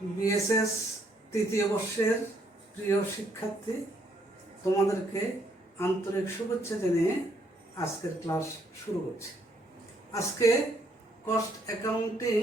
BSS তৃতীয় বর্ষের প্রিয় শিক্ষার্থী, তোমাদেরকে আন্তরিক শুভেচ্ছা জানিয়ে আজকের ক্লাস শুরু করছি। আজকে কস্ট অ্যাকাউন্টিং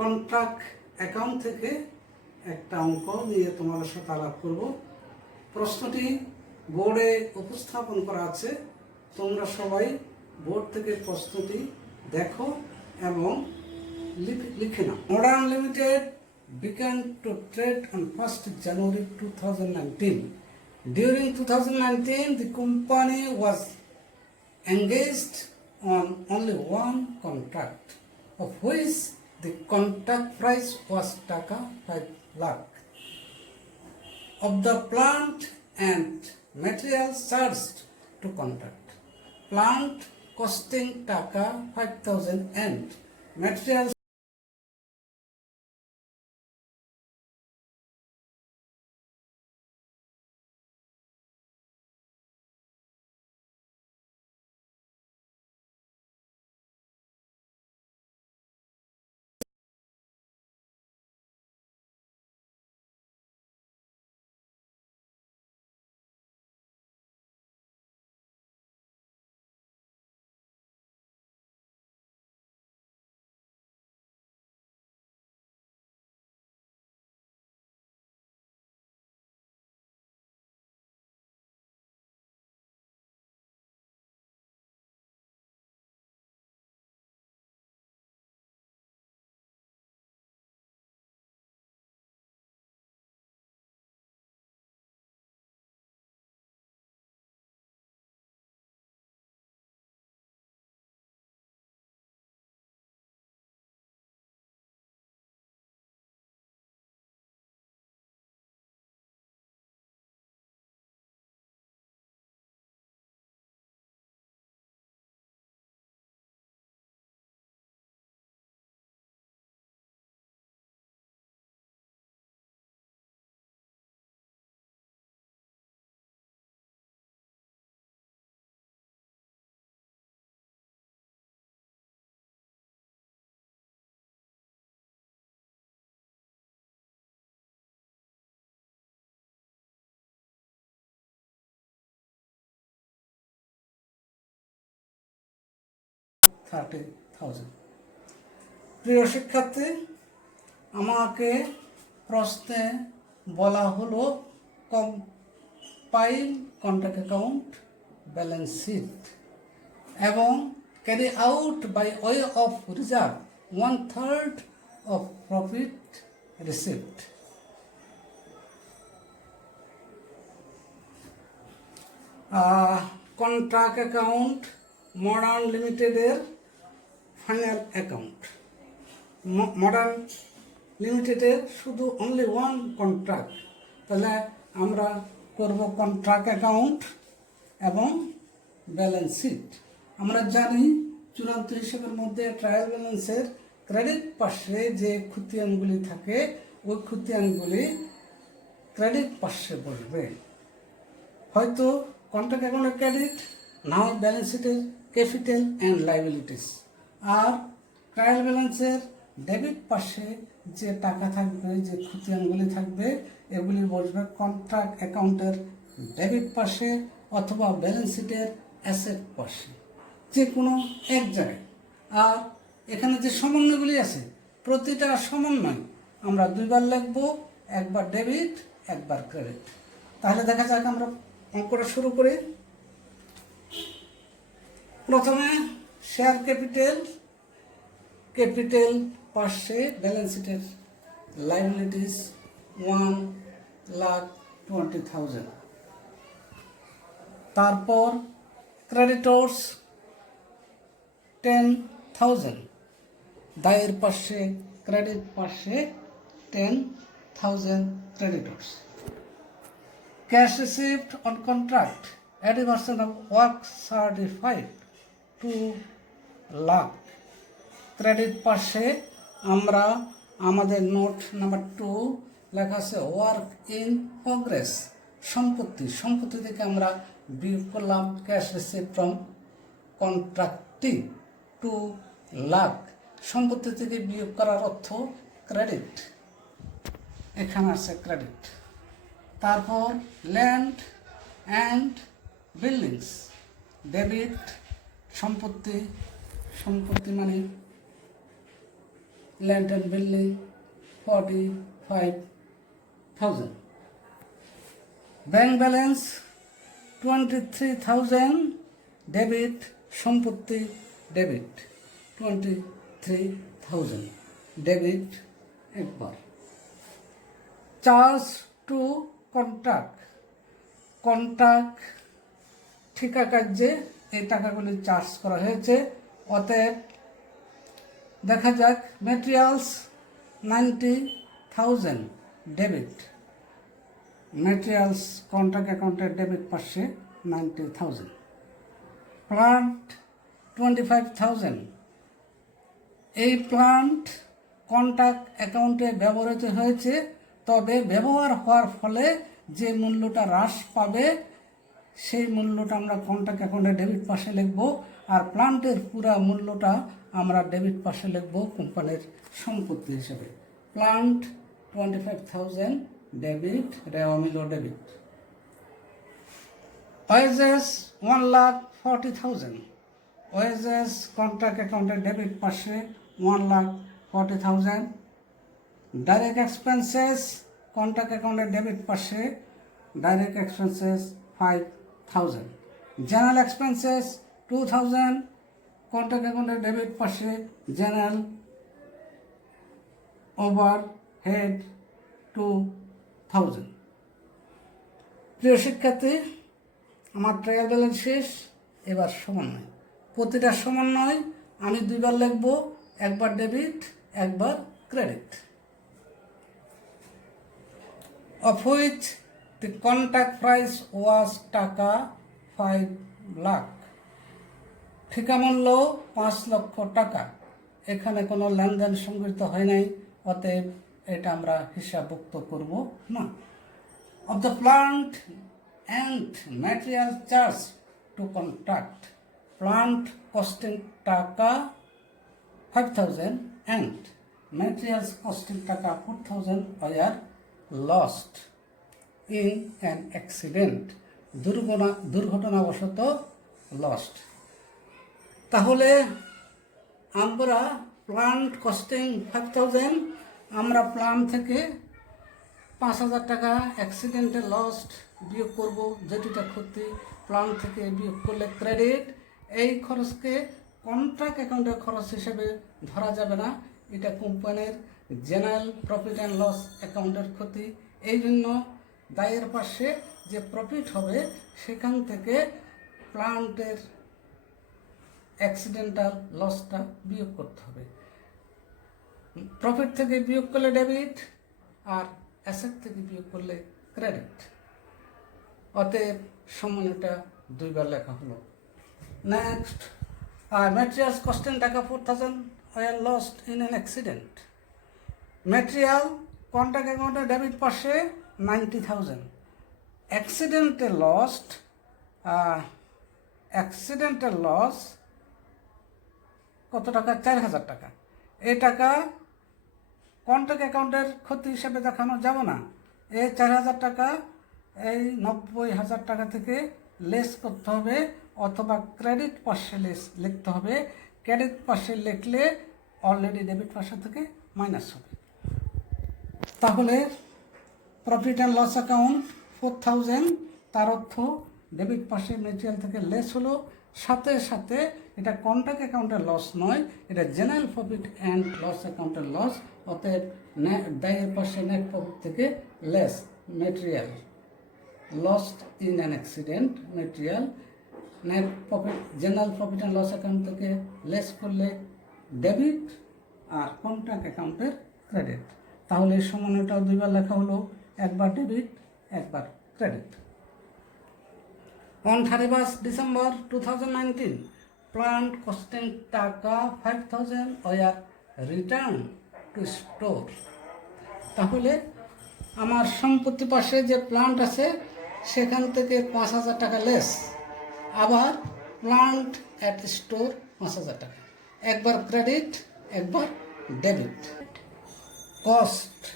কন্ট্রাক্ট অ্যাকাউন্ট থেকে একটা অঙ্ক নিয়ে তোমাদের সাথে আলাপ করব। প্রশ্নটি বোর্ডে উপস্থাপন করা আছে, তোমরা সবাই বোর্ড থেকে প্রশ্নটি দেখো এবং লিখে নাও। Modern limited began to trade on 1st January 2019. During 2019, the company was engaged on only one contract, of which the contract price was Taka 5 lakh. Of the plant and materials charged to contract, plant costing Taka 5,000 and materials $30,000। প্রিয় শিক্ষার্থী, আমাকে প্রশ্নে বলা হলো compile contract account balance sheet এবং carry out by way of reserve 1/3 of profit receipt. Contract account modern লিমিটেডের final account. Modern লিমিটেডের শুধু অনলি ওয়ান কন্ট্রাক্ট, তাহলে আমরা করব কন্ট্রাক্ট অ্যাকাউন্ট এবং ব্যালেন্স শিট। আমরা জানি চূড়ান্ত হিসেবের মধ্যে ট্রায়াল ব্যালেন্সের ক্রেডিট পাশে যে খতিয়ানগুলি থাকে ওই খতিয়ানগুলি ক্রেডিট পাশে বসবে। হয়তো কন্ট্রাক্ট অ্যাকাউন্টের ক্রেডিট, না হয় ব্যালেন্স শিটের ক্যাপিটাল অ্যান্ড লাইবিলিটিস। আর ট্রায়াল ব্যালেন্সের ডেবিট পাশে যে টাকা থাকবে, যে খতিয়ানগুলি থাকবে, এগুলি বসবে কন্ট্রাক্ট অ্যাকাউন্টের ডেবিট পাশে অথবা ব্যালেন্স শিটের অ্যাসেট পাশে, যে কোনো এক জায়গায়। আর এখানে যে সমন্বয়গুলি আছে, প্রতিটা সমন্বয় আমরা দুইবার লিখব, একবার ডেবিট একবার ক্রেডিট। তাহলে দেখা যাক আমরা অঙ্কটা শুরু করি। প্রথমে শেয়ার ক্যাপিটাল পাশে ব্যালেন্স শিটের লাইবিলিটিস 1,20,000। তারপর ক্রেডিটর্স 10,000, দায়ের পাশে ক্রেডিট পাশে 10,000 creditors. Cash received on contract, addition of work certified 2 lakh. Credit পাশে আমরা আমাদের নোট নাম্বার 2 লেখা আছে ওয়ার্ক ইন প্রোগ্রেস, সম্পত্তি থেকে আমরা বিয়োগ করলাম cash receive from contracting 2 lakh. সম্পত্তি থেকে বিয়োগ করার অর্থ ক্রেডিট, এখানে আছে ক্রেডিট। তারপর ল্যান্ড অ্যান্ড বিল্ডিংস, ডেবিট, সম্পত্তি, সম্পত্তি মানে land and building 45,000। Bank balance 23,000, debit, সম্পত্তি ডেবিট 23,000, ডেবিট একবার। চার্জ টু কন্ট্রাক্ট, কন্ট্রাক্ট ঠিকা কার্যে এই টাকাগুলি চার্জ করা হয়েছে। অতএব দেখা যাক, ম্যাটেরিয়ালস 90,000, ডেবিট, ম্যাটেরিয়ালস কন্ট্রাক্ট অ্যাকাউন্টের ডেবিট পাশে 90,000। প্লান্ট 25,000, এই প্লান্ট কন্ট্রাক্ট অ্যাকাউন্টে ব্যবহৃত হয়েছে, তবে ব্যবহার হওয়ার ফলে যে মূল্যটা হ্রাস পাবে সেই মূল্যটা আমরা কন্ট্রাক্ট অ্যাকাউন্টে ডেবিট পাশে লিখব, আর প্লান্টের পুরা মূল্যটা আমরা ডেবিট পাশে লিখব কোম্পানির সম্পত্তি হিসেবে। প্লান্ট 25,000, ডেবিট, রেওয়া মিল ডেবিট। ওয়েজেস 1,40,000, ওয়েজেস কন্ট্রাক্ট অ্যাকাউন্টে ডেবিট পাশে 1,40,000। ডাইরেক্ট এক্সপেন্সেস কন্ট্রাক্ট অ্যাকাউন্টে ডেবিট পাশে direct expenses 5,000। General expenses 2,000, contract অ্যাকাউন্টে ডেবিট পাশে জেনারেল ওভার হেড 2,000। প্রিয় শিক্ষার্থী, আমার ট্রায়াল ব্যালেন্স শেষ। এবার সমন্বয়, প্রতিটা সমন্বয় আমি দুইবার লিখব, একবার ডেবিট একবার credit. of which the contract price was টাকা 5 লাখ, ঠিকা মূল্য 5 লক্ষ টাকা। এখানে কোনো লেনদেন সংগৃহীত হয় নাই, অতএব এটা আমরা হিসাবভুক্ত করব না। of the plant and material charge to contract, plant costing টাকা 5,000 and materials costing টাকা 4,000 were lost in an accident, দুর্ঘটনাবশত লস্ট। তাহলে আমরা প্লান্ট কস্টিং 5,000, আমরা প্লান্ট থেকে 5,000 টাকা অ্যাক্সিডেন্টে লস্ট বিয়োগ করব, যেটিটা ক্ষতি প্লান্ট থেকে বিয়োগ করলে ক্রেডিট। এই খরচকে কন্ট্রাক্ট অ্যাকাউন্টের খরচ হিসেবে ধরা যাবে না, এটা কোম্পানির জেনারেল প্রফিট অ্যান্ড লস অ্যাকাউন্টের ক্ষতি। এই জন্য দায়ের পাশে যে প্রফিট হবে সেখান থেকে প্লান্টের অ্যাক্সিডেন্টাল লসটা বিয়োগ করতে হবে। প্রফিট থেকে বিয়োগ করলে ডেবিট, আর অ্যাসেট থেকে বিয়োগ করলে ক্রেডিট। অতএব সময়টা দুইবার লেখা হলো। নেক্সট, ম্যাটেরিয়ালস কস্টিং টাকা 4,000 were lost in an accident. Material contract অ্যাকাউন্টে ডেবিট পাশে 90,000, অ্যাক্সিডেন্টাল লস কত টাকা? 4,000 টাকা। এই টাকা কন্ট্রাক্ট অ্যাকাউন্টের ক্ষতি হিসেবে দেখানো যাবে না। এই 4,000 টাকা এই 90,000 টাকা থেকে লেস করতে হবে, অথবা ক্রেডিট পাশে লিখতে হবে। ক্রেডিট পাশে লিখলে অলরেডি ডেবিট পাশে থেকে মাইনাস হবে। তাহলে প্রফিট অ্যান্ড লস অ্যাকাউন্ট 4,000, তার অর্থ ডেবিট পাশে ম্যাটেরিয়াল থেকে লেস হলো, সাথে সাথে এটা কন্ট্রাক্ট অ্যাকাউন্টের লস নয়, এটা জেনারেল প্রফিট অ্যান্ড লস অ্যাকাউন্টের লস। অতএব দায়ের পাশে নেট প্রফিট থেকে less material lost in an accident, material net profit general profit and loss account থেকে লেস করলে ডেবিট, আর কন্ট্রাক্ট অ্যাকাউন্টের ক্রেডিট। তাহলে এই সময়টাও দুইবার লেখা হলো, একবার ডেবিট একবার credit. On 31st December 2019, plant costing টাকা 5,000 were returned to store. তাহলে আমার সম্পত্তি পাশে যে প্লান্ট আছে সেখান থেকে 5,000 টাকা লেস, আবার প্লান্ট অ্যাট স্টোর 5,000 টাকা, একবার ক্রেডিট একবার debit. cost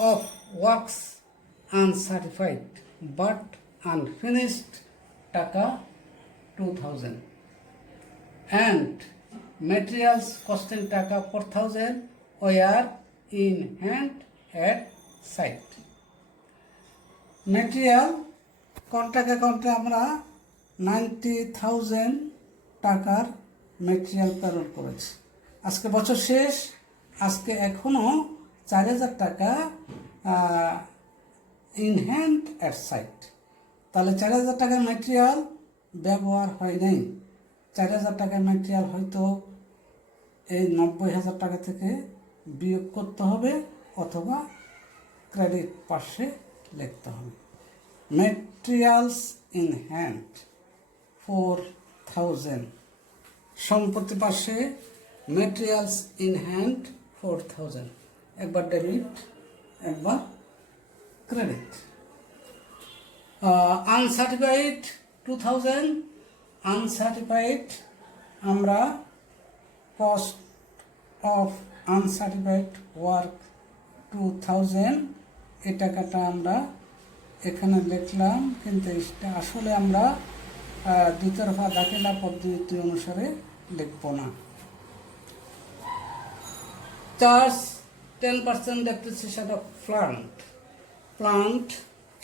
of works uncertified but unfinished টাকা 2000 and materials costing টাকা 4000 were in hand at site. Material contract অ্যাকাউন্টে আমরা 90,000 টাকার ম্যাটেরিয়াল প্রেরণ করেছি। আজকে বছর শেষ, আজকে এখনও 4,000 টাকা ইন হ্যান্ড অ্যাট সাইট। তাহলে 4,000 টাকার ম্যাটেরিয়াল ব্যবহার হয় নাই। 4,000 টাকার ম্যাটেরিয়াল হয়তো এই 90,000 টাকা থেকে বিয়োগ করতে হবে অথবা ক্রেডিট পাশে লিখতে হবে। ম্যাটেরিয়ালস ইন হ্যান্ড 4,000, সম্পত্তি পাশে ম্যাটেরিয়ালস ইন হ্যান্ড 4,000, একবার ডেবিট একবার ক্রেডিট। আনসার্টিফাইড 2,000, আনসার্টিফাইড আমরা কস্ট অফ আনসার্টিফাইড ওয়ার্ক 2,000 এই টাকাটা আমরা এখানে লিখলাম, কিন্তু এটা আসলে আমরা দুতরফা দাখিলা পদ্ধতি অনুসারে লিখব না। চার্জ 10% ডেপ্রিসিয়েশন অফ প্লান্ট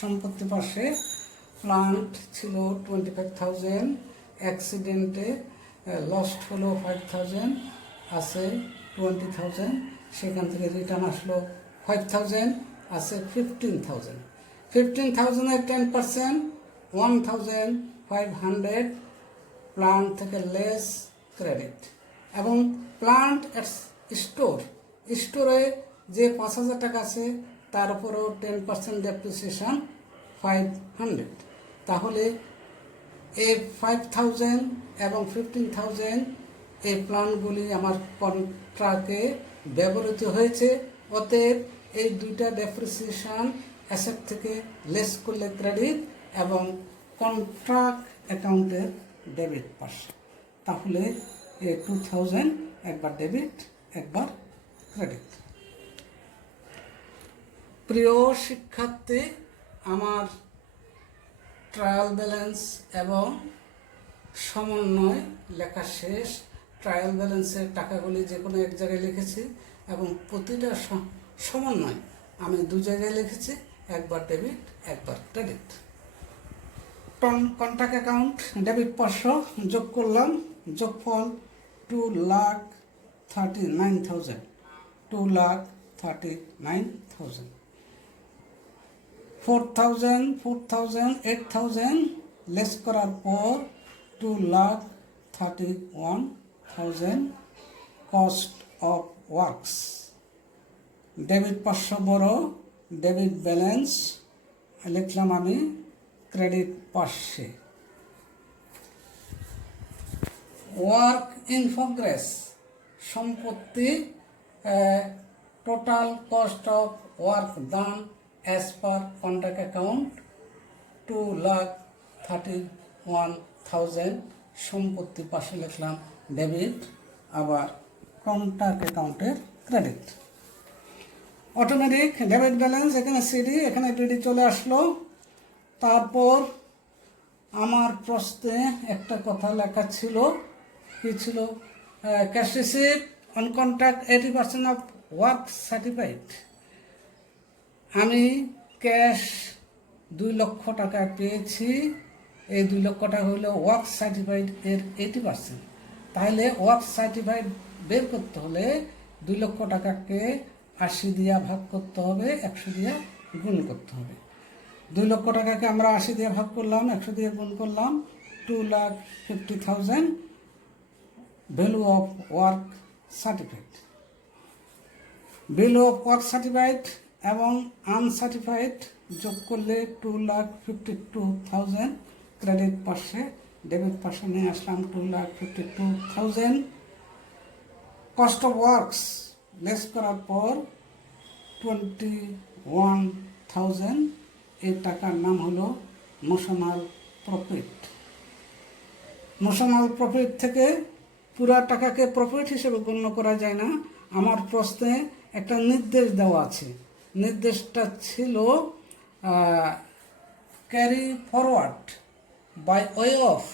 সম্পত্তি পাশে প্লান্ট ছিল 25,000, অ্যাক্সিডেন্টে লস্ট হলো 5,000, আছে 20,000, সেখান থেকে রিটার্ন আসলো 5,000, আছে 15,000। 15,000-এর 10% 1,500 প্লান্ট থেকে লেস ক্রেডিট। এবং প্লান্ট স্টোরে যে 5,000 টাকা আছে তার উপরও 10% ডেপ্রিসিয়েশন 500। তাহলে এই 5,000 এবং 15,000 এই প্ল্যানগুলি আমার কন্ট্রাক্টে ব্যবহৃত হয়েছে। অতএব এই দুইটা ডেপ্রিসিয়েশন অ্যাসেট থেকে লেস করলে ক্রেডিট এবং কন্ট্রাক্ট অ্যাকাউন্টের ডেবিট পাশে। তাহলে এই 2,000 একবার ডেবিট একবার ক্রেডিট। প্রিয় শিক্ষার্থী, আমার ট্রায়াল ব্যালেন্স এবং সমন্বয় লেখা শেষ। ট্রায়াল ব্যালেন্সের টাকাগুলি যে কোনো এক জায়গায় লিখেছি এবং প্রতিটা সমন্বয় আমি 2 জায়গায় লিখেছি, একবার ডেবিট একবার ক্রেডিট। কন্ট্রাক্ট অ্যাকাউন্ট ডেবিট 500 যোগ করলাম, যোগফল 2,39,000, 2,39,000। 4,000, 8,000 লেস করার পর 2,31,000 কস্ট অফ ওয়ার্কস। ডেবিট 500 বড়, ডেবিট ব্যালেন্স লিখলাম আমি, ক্রেডিট পাশে। ওয়ার্ক ইন প্রোগ্রেস সম্পত্তি, total cost of work done as per contract account 2,31,000, সম্পত্তি পাশে লিখলাম ডেবিট, আবার কন্ট্রাক্ট অ্যাকাউন্টের ক্রেডিট। অটোমেটিক ডেবিট ব্যালেন্স, এখানে সিডি এখানে ডিডি চলে আসলো। তারপর আমার প্রশ্নে একটা কথা লেখা ছিল, কি ছিল? Cash receive on contract 80% of work certified. আমি ক্যাশ 2 লক্ষ টাকা পেয়েছি, এই 2 লক্ষ টাকা হলো ওয়ার্ক সার্টিফাইড এর 80%। তাহলে ওয়ার্ক সার্টিফাইড বের করতে হলে 2 লক্ষ টাকাকে 80 দিয়ে ভাগ করতে হবে, 100 দিয়ে গুণ করতে হবে। 2 লক্ষ টাকাকে আমরা 80 দিয়ে ভাগ করলাম, 100 দিয়ে গুণ করলাম, 2,50,000 value of work certified. Value of work certified এবং আনসার্টিফাইড যোগ করলে 2,52,000 ক্রেডিট পাশে, ডেবিট পাশে নিয়ে আসলাম 2,52,000। কস্ট অফ ওয়ার্কস লেস করার পর 21,000, এই টাকার নাম হলো নোশনাল প্রফিট। নোশনাল প্রফিট থেকে পুরা টাকাকে প্রফিট হিসেবে গণ্য করা যায় না। আমার প্রশ্নে একটা নির্দেশ দেওয়া আছে। নির্দেশটা ছিল carry forward by way of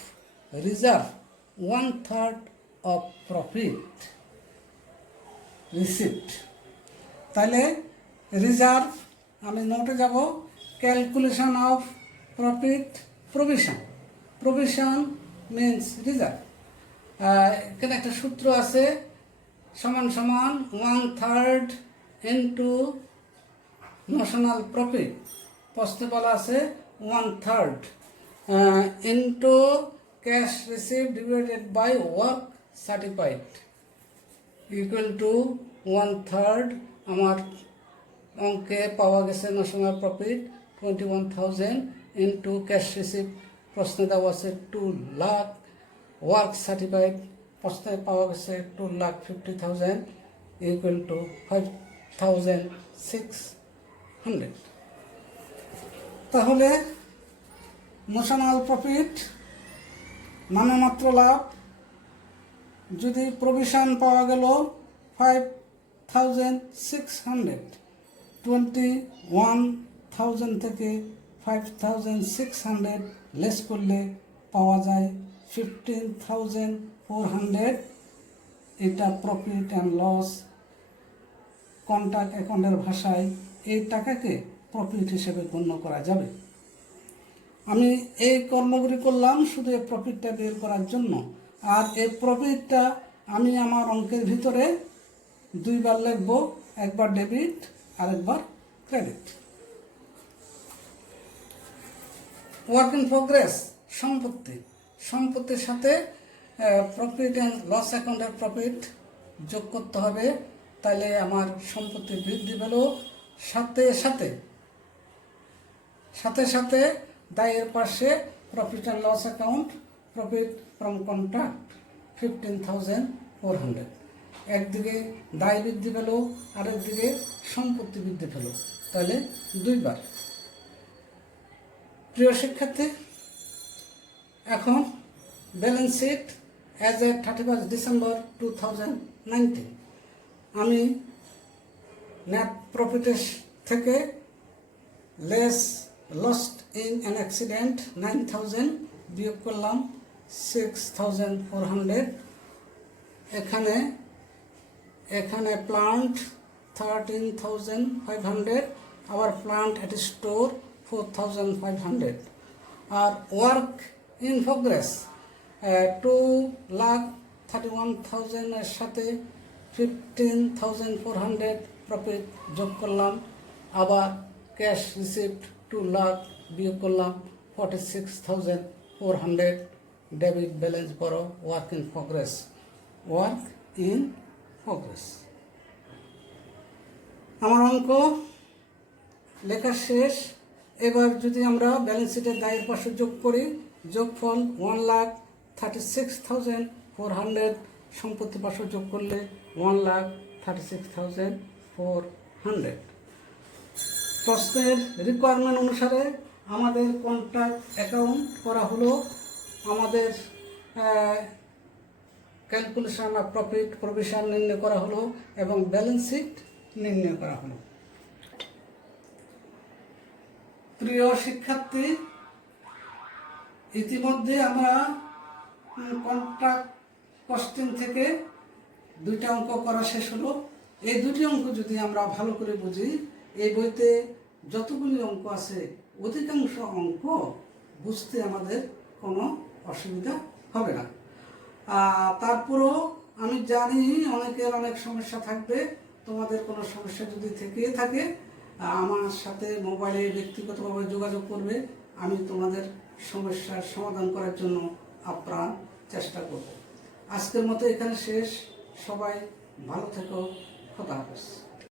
reserve 1/3 of profit receipt. তাহলে রিজার্ভ, আমি নোটে যাব, calculation of profit provision. Provision means reserve. এখানে একটা সূত্র আছে, সমান সমান 1/3 ইন্টু নোশনাল প্রফিট, প্রশ্নে বলা আছে 1/3 into cash receive divided by work certified equal to 1/3। আমার অঙ্কে পাওয়া গেছে notional profit 21,000 into cash receive, প্রশ্নে দেওয়া আছে 2 লাখ, ওয়ার্ক সার্টিফাইড প্রশ্নে পাওয়া গেছে 2,50,000 ইকুয়াল টু 5,600। তাহলে নোশনাল প্রফিট নামমাত্র লাভ, যদি প্রভিশন পাওয়া গেল 5,600, 21,000 থেকে 5,600 লেস করলে পাওয়া যায় 15,400। এটা প্রফিট অ্যান্ড লস কন্ট্রাক্ট অ্যাকাউন্টের ভাষায় এই টাকাকে প্রফিট হিসেবে গণ্য করা যাবে। আমি এই কর্মগুলি করলাম শুধু এই প্রফিটটা বের করার জন্য। আর এই প্রফিটটা আমি আমার অঙ্কের ভিতরে দুইবার লিখব, একবার ডেবিট আর একবার ক্রেডিট। ওয়ার্ক ইন প্রোগ্রেস সম্পত্তি, সম্পত্তির সাথে প্রফিট অ্যান্ড লস অ্যাকাউন্টের প্রফিট যোগ করতে হবে। তাহলে আমার সম্পত্তি বৃদ্ধি পেল, সাথে সাথে সাথে সাথে দায়ের পাশে profit and loss account, profit from contract 15,400। একদিকে দায় বৃদ্ধি পেল, আরেকদিকে সম্পত্তি বৃদ্ধি পেল, তাহলে দুইবার। প্রিয় শিক্ষার্থী, এখন balance sheet as a 31 December 2019। আমি নেট প্রফিটের থেকে less lost in an accident 9,000 বিয়োগ করলাম 6,400। এখানে প্লান্ট 13,500, আবার প্লান্ট এট স্টোর 4,500। আর ওয়ার্ক ইন প্রোগ্রেস 2,31,000 এর সাথে 15,400 প্রফিট যোগ করলাম, আবার ক্যাশ রিসিপ্ট 2 লাখ বিয়োগ করলাম 46,400। ডেবিট ব্যালেন্স বড়, work in progress, work in progress. আমার অঙ্ক লেখা শেষ। এবার যদি আমরা ব্যালেন্স শিটের দায়ের পাশে যোগ করি, যোগফল 1,36,400, সম্পত্তি পাশে যোগ করলে 1,36,400। প্রশ্নের রিকোয়ারমেন্ট অনুসারে আমাদের কন্ট্রাক্ট অ্যাকাউন্ট করা হলো, আমাদের ক্যালকুলেশন অফ প্রফিট প্রভিশন নির্ণয় করা হলো এবং ব্যালেন্স শিট নির্ণয় করা হলো। প্রিয় শিক্ষার্থী, ইতিমধ্যে আমরা কন্ট্রাক্ট কস্টিং থেকে 2টা অঙ্ক করা শেষ হলো। এই 2টি অঙ্ক যদি আমরা ভালো করে বুঝি, এই বইতে যতগুলি অঙ্ক আছে অধিকাংশ অঙ্ক বুঝতে আমাদের কোনো অসুবিধা হবে না। তারপরেও আমি জানি অনেকের অনেক সমস্যা থাকবে। তোমাদের কোনো সমস্যা যদি থেকে থাকে আমার সাথে মোবাইলে ব্যক্তিগতভাবে যোগাযোগ করবে, আমি তোমাদের সমস্যার সমাধান করার জন্য আপ্রাণ চেষ্টা করব। আজকের মতো এখানে শেষ। সবাই ভালো থেকো, খোদা হাফেজ।